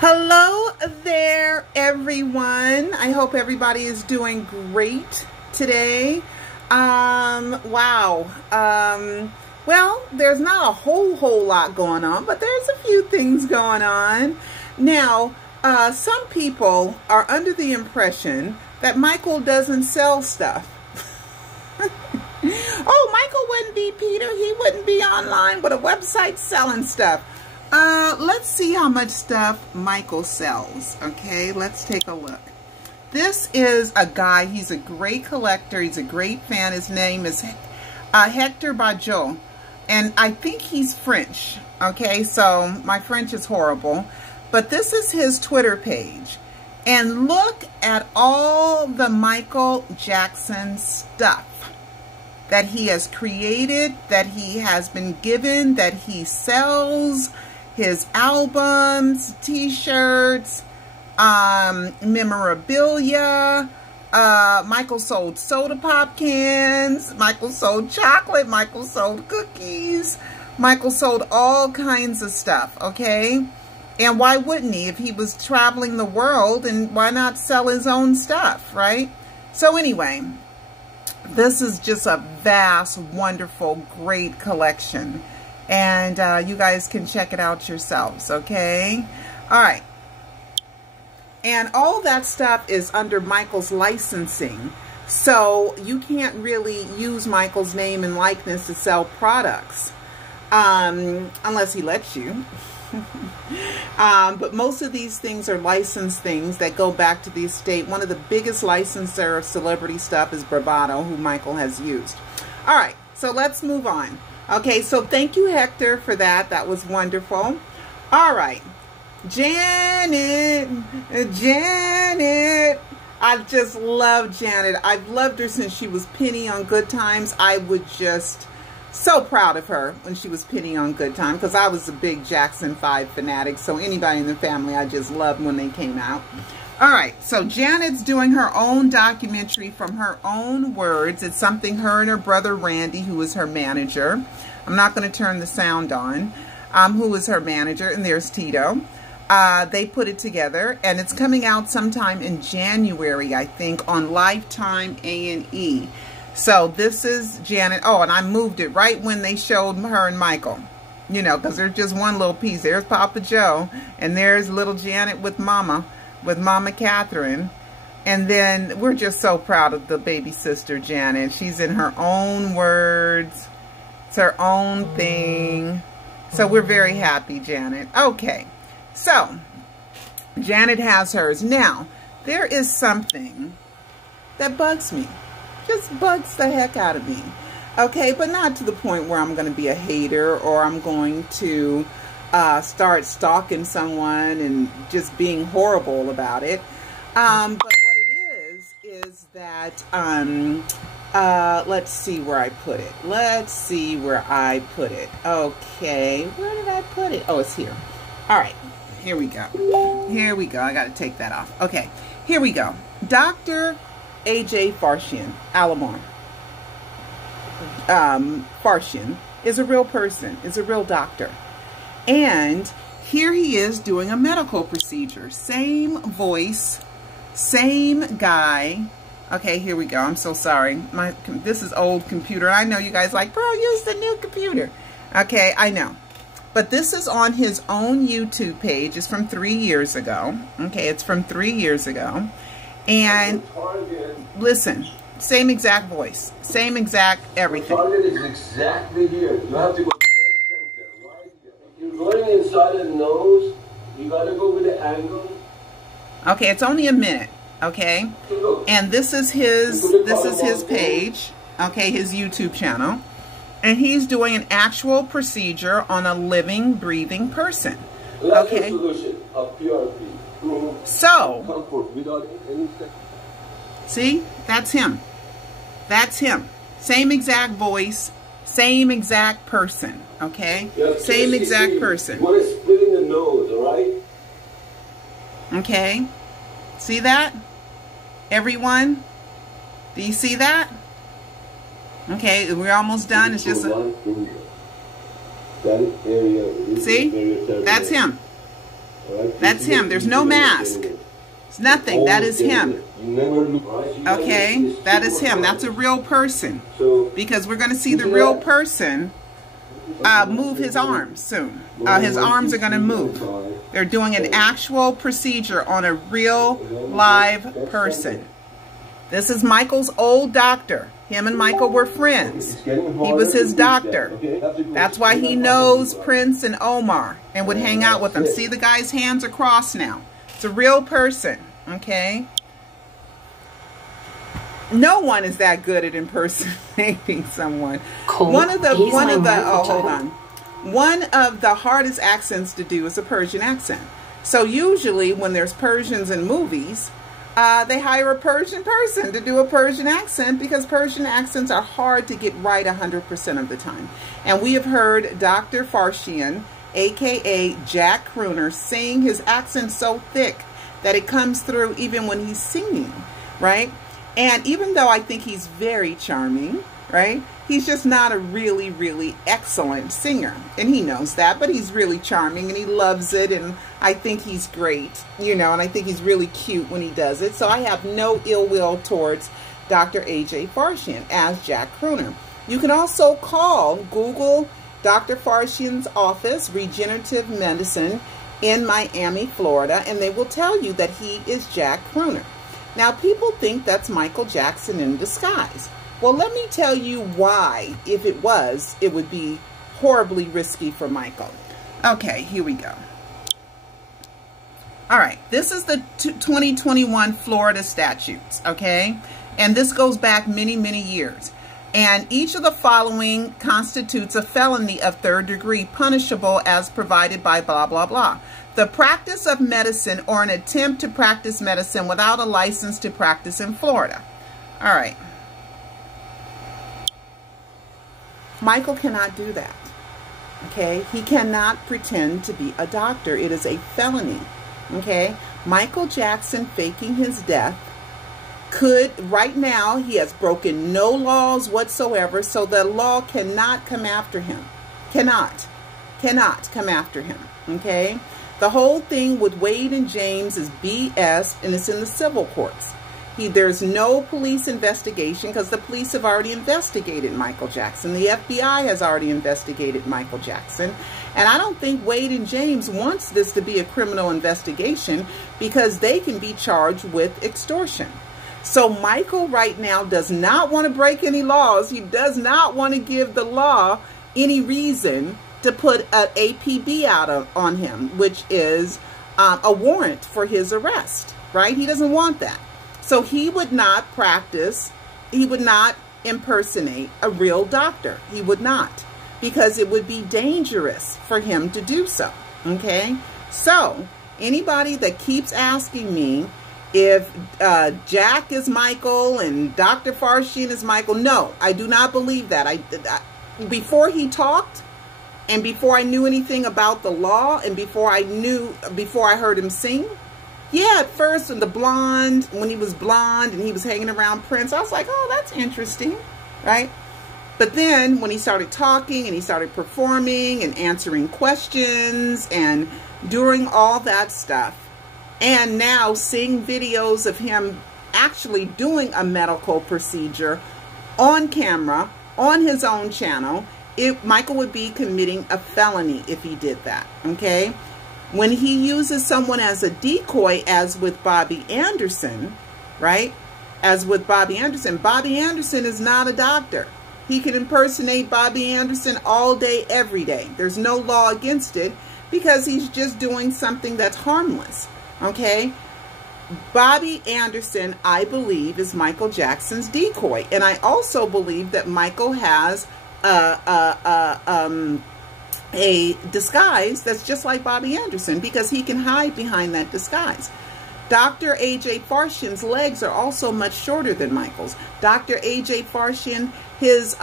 Hello there, everyone. I hope everybody is doing great today. Wow. Well, there's not a whole lot going on, but there's a few things going on. Now, some people are under the impression that Michael doesn't sell stuff. Oh, Michael wouldn't be Peter. He wouldn't be online with a website selling stuff. Let's see how much stuff Michael sells. Okay, let's take a look. This is a guy. He's a great collector. He's a great fan. His name is Hector Bajot. And I think he's French. Okay, so my French is horrible. But this is his Twitter page. And look at all the Michael Jackson stuff that he has created, that he has been given, that he sells, his albums, t-shirts, memorabilia. Michael sold soda pop cans, Michael sold chocolate, Michael sold cookies, Michael sold all kinds of stuff, okay? And why wouldn't he if he was traveling the world, and why not sell his own stuff, right? So anyway, this is just a vast, wonderful, great collection. And you guys can check it out yourselves, okay? All right. And all that stuff is under Michael's licensing. So you can't really use Michael's name and likeness to sell products unless he lets you. But most of these things are licensed things that go back to the estate. One of the biggest licensor of celebrity stuff is Bravado, who Michael has used. All right, so let's move on. Okay, so thank you, Hector, for that. That was wonderful. All right, Janet. I just love Janet. I've loved her since she was Penny on Good Times. I would just... so proud of her when she was Penny on Good Time, because I was a big Jackson 5 fanatic. So anybody in the family I just loved when they came out. All right, so Janet's doing her own documentary from her own words. It's something her and her brother Randy, who is her manager. I'm not going to turn the sound on. Who is her manager, and there's Tito. They put it together, and it's coming out sometime in January, I think, on Lifetime A&E. So this is Janet. Oh, and I moved it right when they showed her and Michael. You know, because there's just one little piece. There's Papa Joe. And there's little Janet with Mama Catherine. And then we're just so proud of the baby sister, Janet. She's in her own words. It's her own thing. So we're very happy, Janet. Okay. So, Janet has hers. Now, there is something that bugs me. Just bugs the heck out of me. Okay, but not to the point where I'm going to be a hater, or I'm going to start stalking someone and just being horrible about it. But what it is that, let's see where I put it. Okay, where did I put it? Oh, it's here. All right, here we go. I got to take that off. Okay, here we go. Dr. A.J. Farshchian, Alamar. Farshchian is a real person, is a real doctor. And here he is doing a medical procedure. Same voice, same guy. Okay, here we go. I'm so sorry. This is old computer. I know you guys like, bro, use the new computer. Okay, I know. But this is on his own YouTube page. It's from 3 years ago. Okay, it's from 3 years ago. And listen, same exact voice, same exact everything. The target is exactly here. You have to go dead center, right here. If you're going inside the nose, you gotta go with the angle. Okay, it's only a minute. Okay, and this is his page. Okay, his YouTube channel, and he's doing an actual procedure on a living, breathing person. Okay. So, see, that's him. That's him. Same exact voice, same exact person, okay? Same exact person. One is splitting the nose, all right? Okay. See that? Everyone? Do you see that? Okay, we're almost done. It's just a... That area is see? That's him. That's him. There's no mask. It's nothing. That is him. Okay? That is him. That's a real person. Because we're going to see the real person move his arms soon. His arms are going to move. They're doing an actual procedure on a real live person. This is Michael's old doctor. Him and Michael were friends. He was his doctor. That's why he knows Prince and Omar and would hang out with them. See, the guy's hands are crossed now. It's a real person, okay? No one is that good at impersonating someone. Cool. One of the hardest accents to do is a Persian accent. So usually when there's Persians in movies, they hire a Persian person to do a Persian accent because Persian accents are hard to get right 100% of the time. And we have heard Dr. Farshian, aka Jack Crooner, sing his accent so thick that it comes through even when he's singing, right? And even though I think he's very charming, right? He's just not a really, really excellent singer. And he knows that, but he's really charming and he loves it. And I think he's great, you know, and I think he's really cute when he does it. So I have no ill will towards Dr. A.J. Farshian as Jack Crooner. You can also Google Dr. Farshian's office, Regenerative Medicine in Miami, Florida, and they will tell you that he is Jack Crooner. Now, people think that's Michael Jackson in disguise. Well, let me tell you why, if it was, it would be horribly risky for Michael. Okay, here we go. All right, this is the 2021 Florida statutes, okay? And this goes back many, many years. And each of the following constitutes a felony of third degree, punishable as provided by blah, blah, blah. The practice of medicine or an attempt to practice medicine without a license to practice in Florida. All right. Michael cannot do that, okay? He cannot pretend to be a doctor. It is a felony, okay? Michael Jackson faking his death could, right now, he has broken no laws whatsoever, so the law cannot come after him. Cannot come after him, okay? The whole thing with Wade and James is BS, and it's in the civil courts. There's no police investigation because the police have already investigated Michael Jackson. The FBI has already investigated Michael Jackson. And I don't think Wade and James wants this to be a criminal investigation because they can be charged with extortion. So Michael right now does not want to break any laws. He does not want to give the law any reason to put an APB out on him, which is a warrant for his arrest, right? He doesn't want that. So he would not practice, he would not impersonate a real doctor. He would not, because it would be dangerous for him to do so, okay? So anybody that keeps asking me if Jack is Michael and Dr. Farshian is Michael, no, I do not believe that. Before he talked, and before I knew anything about the law, and before I heard him sing, yeah, at first when he was blonde and he was hanging around Prince, I was like, oh, that's interesting, right? But then when he started talking and he started performing and answering questions and doing all that stuff, and now seeing videos of him actually doing a medical procedure on camera, on his own channel, Michael would be committing a felony if he did that, okay? When he uses someone as a decoy, as with Bobby Anderson, right? As with Bobby Anderson is not a doctor. He can impersonate Bobby Anderson all day, every day. There's no law against it because he's just doing something that's harmless, okay? Bobby Anderson, I believe, is Michael Jackson's decoy. And I also believe that Michael has a disguise that's just like Bobby Anderson because he can hide behind that disguise. Dr. A.J. Farshian's legs are also much shorter than Michael's. Dr. A.J. Farshian, his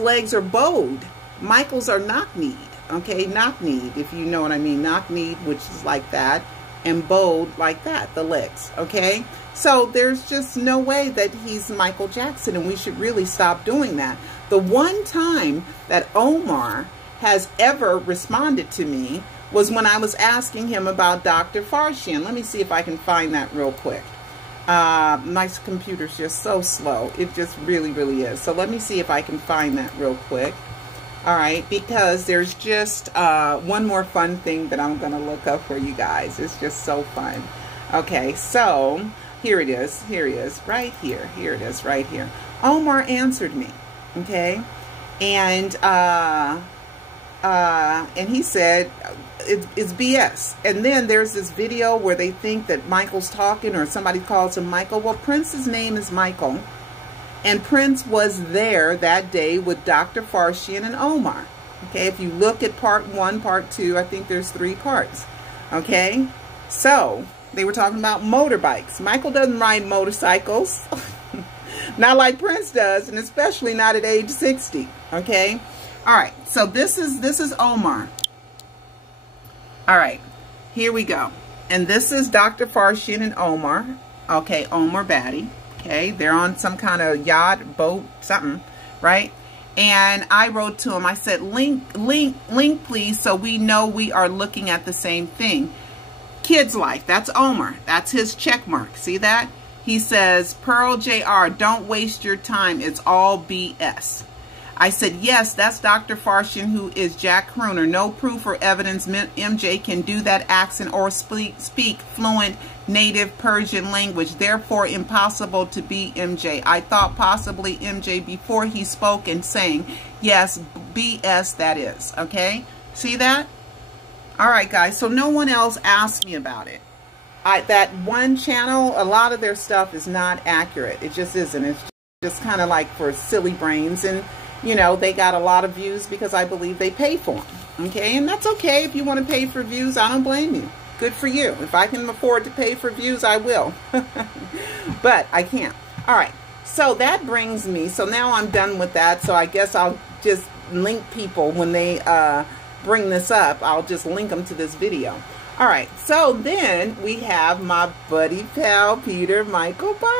legs are bowed. Michael's are knock-kneed, okay? Knock-kneed, if you know what I mean. Knock-kneed, which is like that, and bowed like that, the legs, okay? So there's just no way that he's Michael Jackson, and we should really stop doing that. The one time that Omar has ever responded to me was when I was asking him about Dr. Farshid. Let me see if I can find that real quick. My computer's just so slow. It just really, really is. So let me see if I can find that real quick. All right, because there's just one more fun thing that I'm going to look up for you guys. It's just so fun. Okay, so here it is. Here it is, right here. Here it is, right here. Omar answered me, okay? And he said, it's BS. And then there's this video where they think that Michael's talking, or somebody calls him Michael. Well, Prince's name is Michael. And Prince was there that day with Dr. Farshid and Omar. Okay, if you look at part 1, part 2, I think there's 3 parts. Okay, so they were talking about motorbikes. Michael doesn't ride motorcycles. Not like Prince does, and especially not at age 60. Okay, all right, so this is Omar. All right, here we go. And this is Dr. Farshid and Omar. Okay, Omar Batty. Okay, they're on some kind of yacht, boat, something, right? And I wrote to him, I said, link, please, so we know we are looking at the same thing. Kids Life, that's Omar. That's his check mark. See that? He says, Pearl JR, don't waste your time. It's all BS. I said, yes, that's Dr. Farshid, who is Jack Crooner. No proof or evidence MJ can do that accent or speak fluent native Persian language. Therefore, impossible to be MJ. I thought possibly MJ before he spoke and saying, yes, BS that is. Okay? See that? All right, guys. So no one else asked me about it. That one channel, a lot of their stuff is not accurate. It just isn't. It's just kind of like for silly brains. And you know, they got a lot of views because I believe they pay for them. Okay, and that's okay. If you want to pay for views, I don't blame you. Good for you. If I can afford to pay for views, I will. But I can't. All right, so that brings me, so now I'm done with that. So I guess I'll just link people when they bring this up. I'll just link them to this video. All right, so then we have my buddy pal Peter Michael Bobby.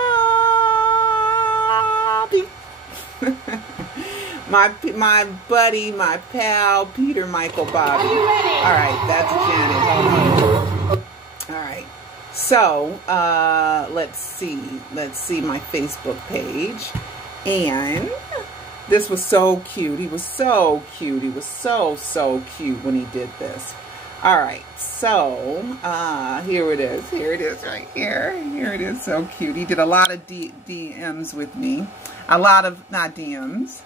my buddy, my pal, Peter Michael Bobby. All right, that's Janet. All right, so let's see my Facebook page. And this was so cute. He was so cute. He was so cute when he did this. All right, so here it is. Here it is right here. Here it is, so cute. He did a lot of DMs with me. A lot of, not DMs.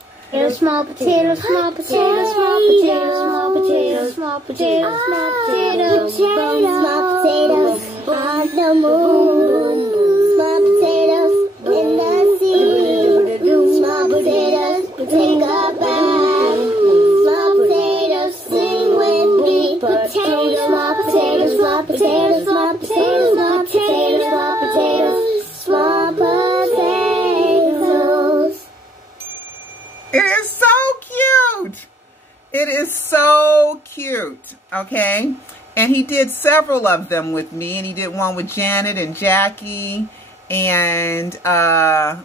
Small potatoes, small potatoes, small potatoes, small potatoes, small potatoes, small potatoes, small potatoes on the moon, small potatoes in the sea, small potatoes take a bath, small potatoes sing with me, potatoes, small potatoes, small potatoes, small potatoes, small potatoes, small potatoes, small potatoes. It is so cute. It is so cute. Okay. And he did several of them with me. And he did one with Janet and Jackie. And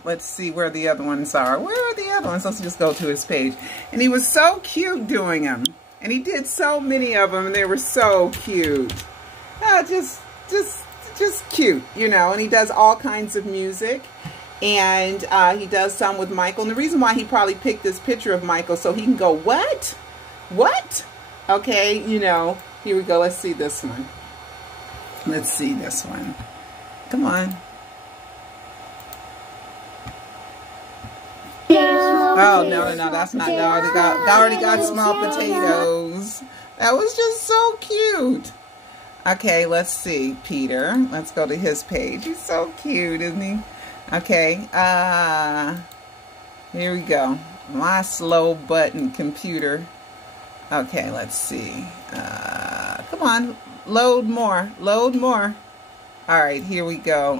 let's see where the other ones are. Where are the other ones? Let's just go to his page. And he was so cute doing them. And he did so many of them. And they were so cute. Just cute, you know. And he does all kinds of music. And he does some with Michael. And the reason why he probably picked this picture of Michael so he can go, what? What? Okay, you know, here we go. Let's see this one. Let's see this one. Come on. Oh, no, that's not. I already got small potatoes. That was just so cute. Okay, let's see. Peter. Let's go to his page. He's so cute, isn't he? Okay, here we go. My slow button computer. Okay, let's see. Come on, load more, load more. All right, here we go.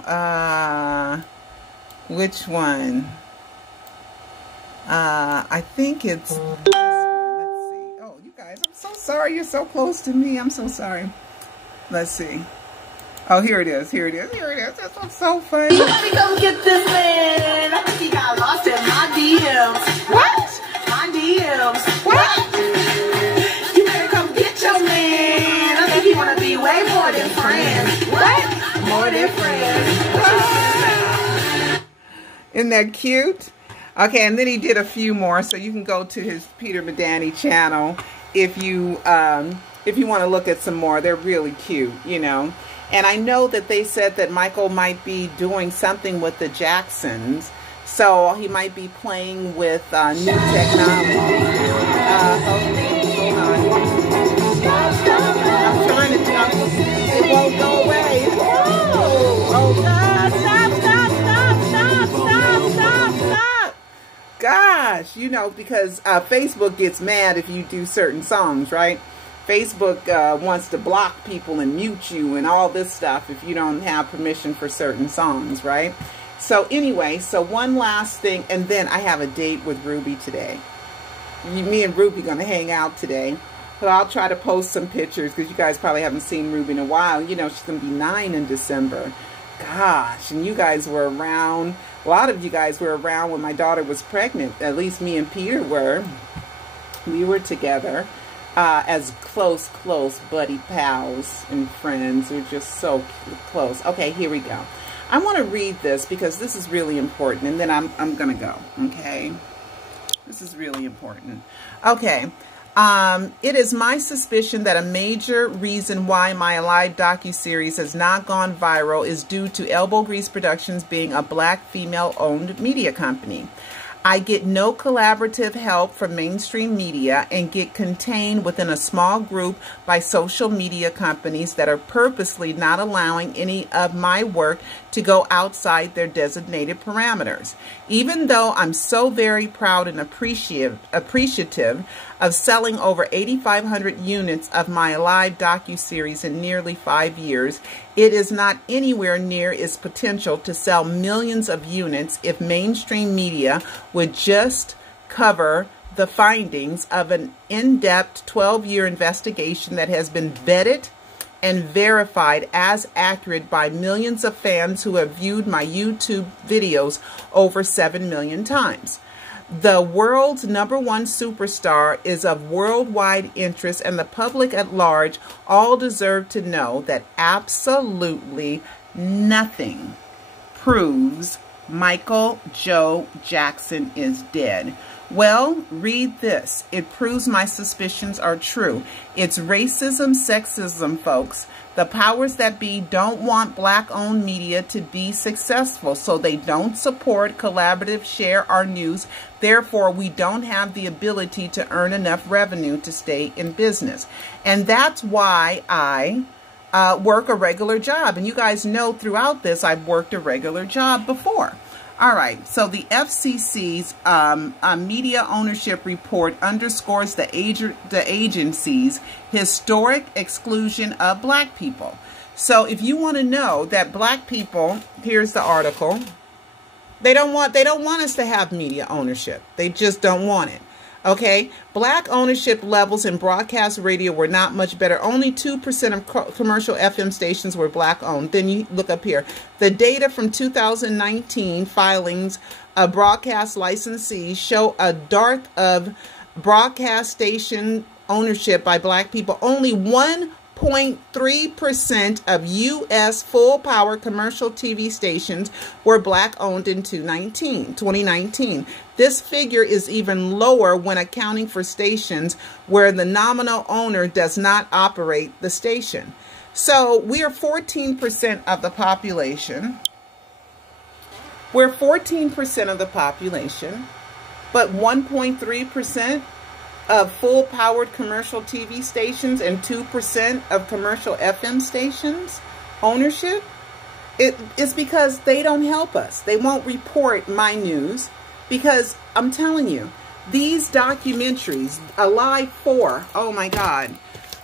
Which one? I think it's this one. Let's see. Oh, you guys, I'm so sorry. You're so close to me. I'm so sorry. Let's see. Oh, here it is. Here it is. Here it is. This one's so funny. Let me go get this man. I think he got lost in my DMs. What? My DMs. What? You better come get your man. way more than friends. What? More than friends. Isn't that cute? Okay, and then he did a few more, so you can go to his Peter Medani channel if you want to look at some more. They're really cute, you know. And I know that they said that Michael might be doing something with the Jacksons, so he might be playing with new technology. Hold on. I'm trying to jump. It won't go away. Oh God! Stop! Gosh, you know, because Facebook gets mad if you do certain songs, right? Facebook wants to block people and mute you and all this stuff if you don't have permission for certain songs, right? So anyway, so one last thing, and then I have a date with Ruby today. Me and Ruby going to hang out today. So I'll try to post some pictures because you guys probably haven't seen Ruby in a while. You know, she's going to be 9 in December. Gosh, and you guys were around. A lot of you guys were around when my daughter was pregnant. At least me and Peter were. We were together. As close buddy pals and friends. We're just so close. Okay, here we go. I want to read this because this is really important, and then I'm gonna go. Okay, this is really important. Okay, it is my suspicion that a major reason why my Alive docu-series has not gone viral is due to Elbow Grease Productions being a black female-owned media company. I get no collaborative help from mainstream media and get contained within a small group by social media companies that are purposely not allowing any of my work to go outside their designated parameters. Even though I'm so very proud and appreciative of selling over 8,500 units of my Alive docu-series in nearly 5 years, it is not anywhere near its potential to sell millions of units if mainstream media would just cover the findings of an in-depth 12-year investigation that has been vetted and verified as accurate by millions of fans who have viewed my YouTube videos over 7 million times. The world's #1 superstar is of worldwide interest, and the public at large all deserve to know that absolutely nothing proves Michael Joe Jackson is dead. Well, read this. It proves my suspicions are true. It's racism, sexism, folks. The powers that be don't want black-owned media to be successful, so they don't support, collaborative, share our news. Therefore, we don't have the ability to earn enough revenue to stay in business. And that's why I work a regular job. And you guys know throughout this, I've worked a regular job before. All right, so the FCC's media ownership report underscores the agency's historic exclusion of black people. So if you want to know that black people, here's the article. They don't want us to have media ownership. They just don't want it. Okay, black ownership levels in broadcast radio were not much better. Only 2% of commercial FM stations were black owned. Then you look up here. The data from 2019 filings of broadcast licensees show a dearth of broadcast station ownership by black people. Only 1.3% of U.S. full-power commercial TV stations were black-owned in 2019. This figure is even lower when accounting for stations where the nominal owner does not operate the station. So we are 14% of the population. We're 14% of the population, but 1.3% of full-powered commercial TV stations and 2% of commercial FM stations ownership. It's because they don't help us. They won't report my news because I'm telling you, these documentaries, Alive 4, oh my God,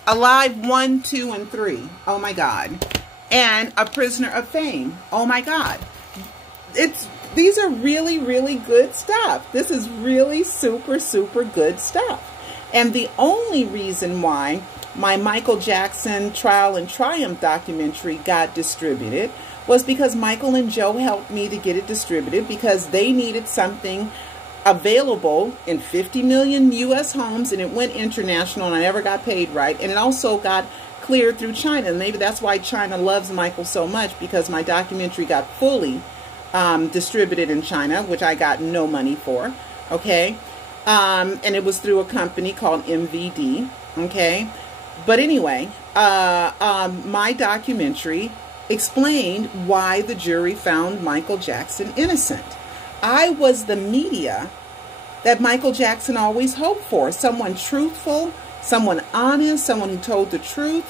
Alive 1, 2, and 3, oh my God, and A Prisoner of Fame, oh my God. These are really, really good stuff. This is really super, super good stuff. And the only reason why my Michael Jackson Trial and Triumph documentary got distributed was because Michael and Joe helped me to get it distributed because they needed something available in 50 million U.S. homes, and it went international, and I never got paid right. And it also got cleared through China. And maybe that's why China loves Michael so much, because my documentary got fully distributed in China, which I got no money for, okay? And it was through a company called MVD, okay? But anyway, my documentary explained why the jury found Michael Jackson innocent. I was the media that Michael Jackson always hoped for. Someone truthful, someone honest, someone who told the truth,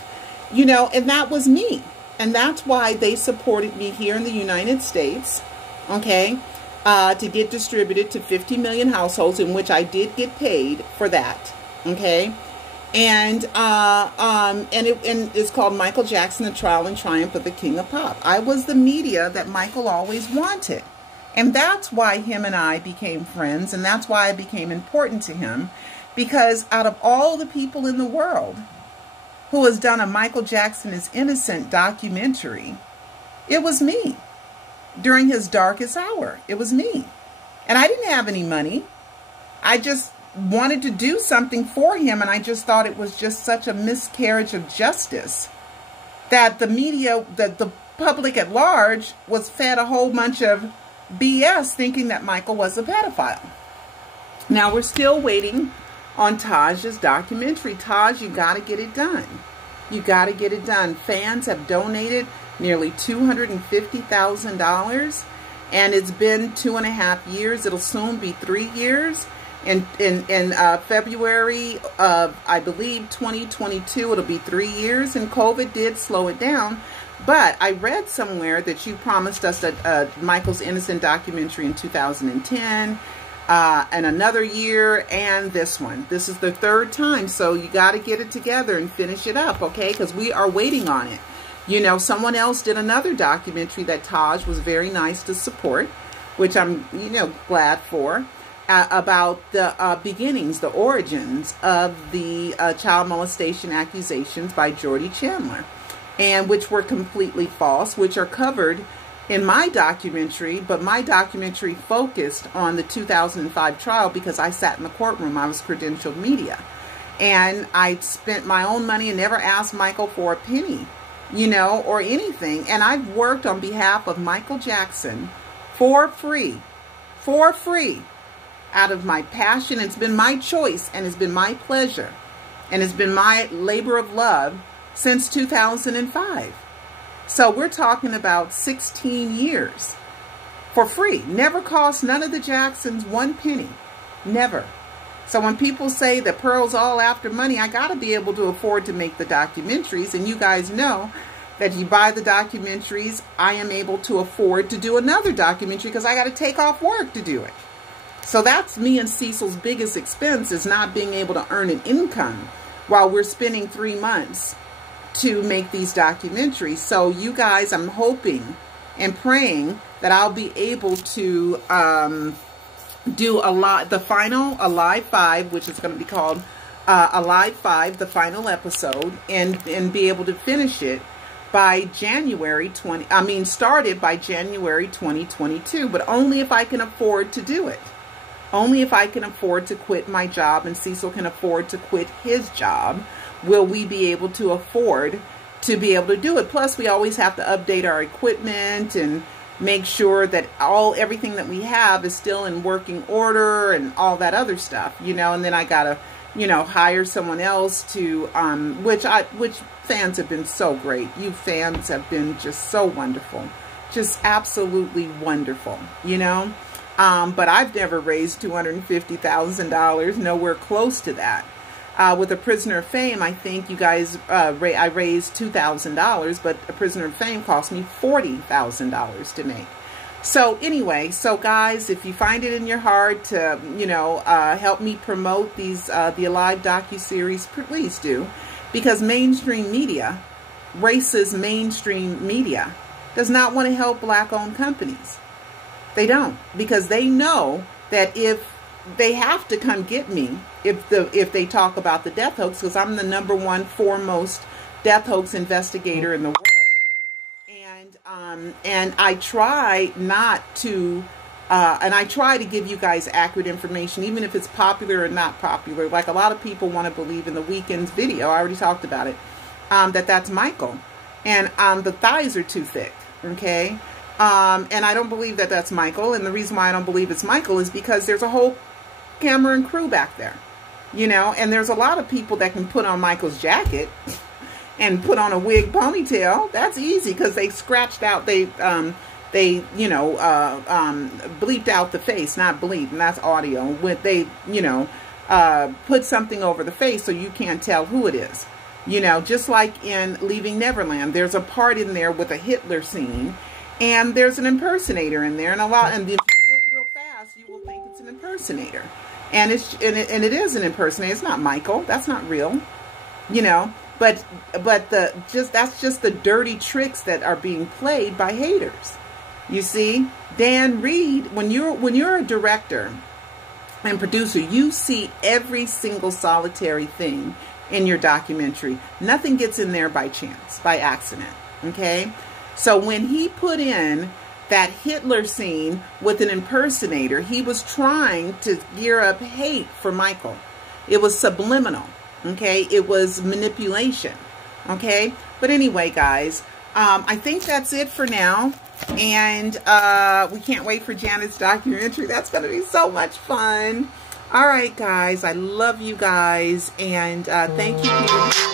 you know, and that was me. And that's why they supported me here in the United States, okay, to get distributed to 50 million households, in which I did get paid for that, okay? And it's called Michael Jackson, The Trial and Triumph of the King of Pop. I was the media that Michael always wanted. And that's why him and I became friends, and that's why I became important to him, because out of all the people in the world who has done a Michael Jackson is Innocent documentary, it was me. During his darkest hour, it was me. And I didn't have any money. I just wanted to do something for him, and I just thought it was just such a miscarriage of justice that the media, that the public at large was fed a whole bunch of BS thinking that Michael was a pedophile. Now we're still waiting on Taj's documentary. Taj, you got to get it done. You got to get it done. Fans have donated nearly $250,000, and it's been 2.5 years. It'll soon be 3 years. In February of, I believe, 2022, it'll be 3 years, and COVID did slow it down. But I read somewhere that you promised us a Michael's Innocent documentary in 2010, and another year, and this one. This is the third time, so you got to get it together and finish it up, okay? Because we are waiting on it. You know, someone else did another documentary that Taj was very nice to support, which I'm, you know, glad for, about the beginnings, the origins of the child molestation accusations by Jordy Chandler, and which were completely false, which are covered in my documentary. But my documentary focused on the 2005 trial because I sat in the courtroom. I was credentialed media, and I spent my own money and never asked Michael for a penny, you know, or anything. And I've worked on behalf of Michael Jackson for free, out of my passion. It's been my choice, and it's been my pleasure, and it's been my labor of love since 2005. So we're talking about 16 years for free. Never cost none of the Jacksons one penny. Never. So when people say that Pearl's all after money, I got to be able to afford to make the documentaries. And you guys know that if you buy the documentaries, I am able to afford to do another documentary because I got to take off work to do it. So that's me and Cecil's biggest expense, is not being able to earn an income while we're spending 3 months to make these documentaries. So you guys, I'm hoping and praying that I'll be able to do the final Alive 5, which is going to be called Alive 5, the final episode, and be able to finish it by January started by January 2022, but only if I can afford to do it. Only if I can afford to quit my job and Cecil can afford to quit his job will we be able to afford to be able to do it. Plus, we always have to update our equipment and make sure that everything that we have is still in working order and all that other stuff, you know. And then I gotta, you know, hire someone else to, which fans have been so great. You fans have been just so wonderful, just absolutely wonderful, you know. But I've never raised $250,000, nowhere close to that. With A Prisoner of Fame, I think you guys, I raised $2,000, but A Prisoner of Fame cost me $40,000 to make. So anyway, so guys, if you find it in your heart to, you know, help me promote these, the Alive Docu-series, please do. Because mainstream media, racist mainstream media, does not want to help black-owned companies. They don't, because they know that if they have to come get me if they talk about the death hoax, because I'm the #1 foremost death hoax investigator in the world, and I try not to, and I try to give you guys accurate information, even if it's popular or not popular. Like a lot of people want to believe in the Weeknd's video. I already talked about it. that's Michael. And the thighs are too thick, okay? And I don't believe that that's Michael. And the reason why I don't believe it's Michael is because there's a whole camera and crew back there, you know? And there's a lot of people that can put on Michael's jacket and put on a wig ponytail. That's easy because they scratched out, they you know, bleeped out the face, not bleep, and that's audio. When they, you know, put something over the face so you can't tell who it is. You know, just like in Leaving Neverland, there's a part in there with a Hitler scene, and there's an impersonator in there, and if you look real fast, you will think it's an impersonator, and it is an impersonator. It's not Michael. That's not real. You know, but that's just the dirty tricks that are being played by haters. You see, Dan Reed, when you're a director and producer, you see every single solitary thing in your documentary. Nothing gets in there by chance, by accident, okay? So when he put in that Hitler scene with an impersonator, he was trying to gear up hate for Michael. It was subliminal, okay? It was manipulation, okay? But anyway, guys, I think that's it for now. And we can't wait for Janet's documentary. That's going to be so much fun. All right, guys, I love you guys, and thank you, Peter.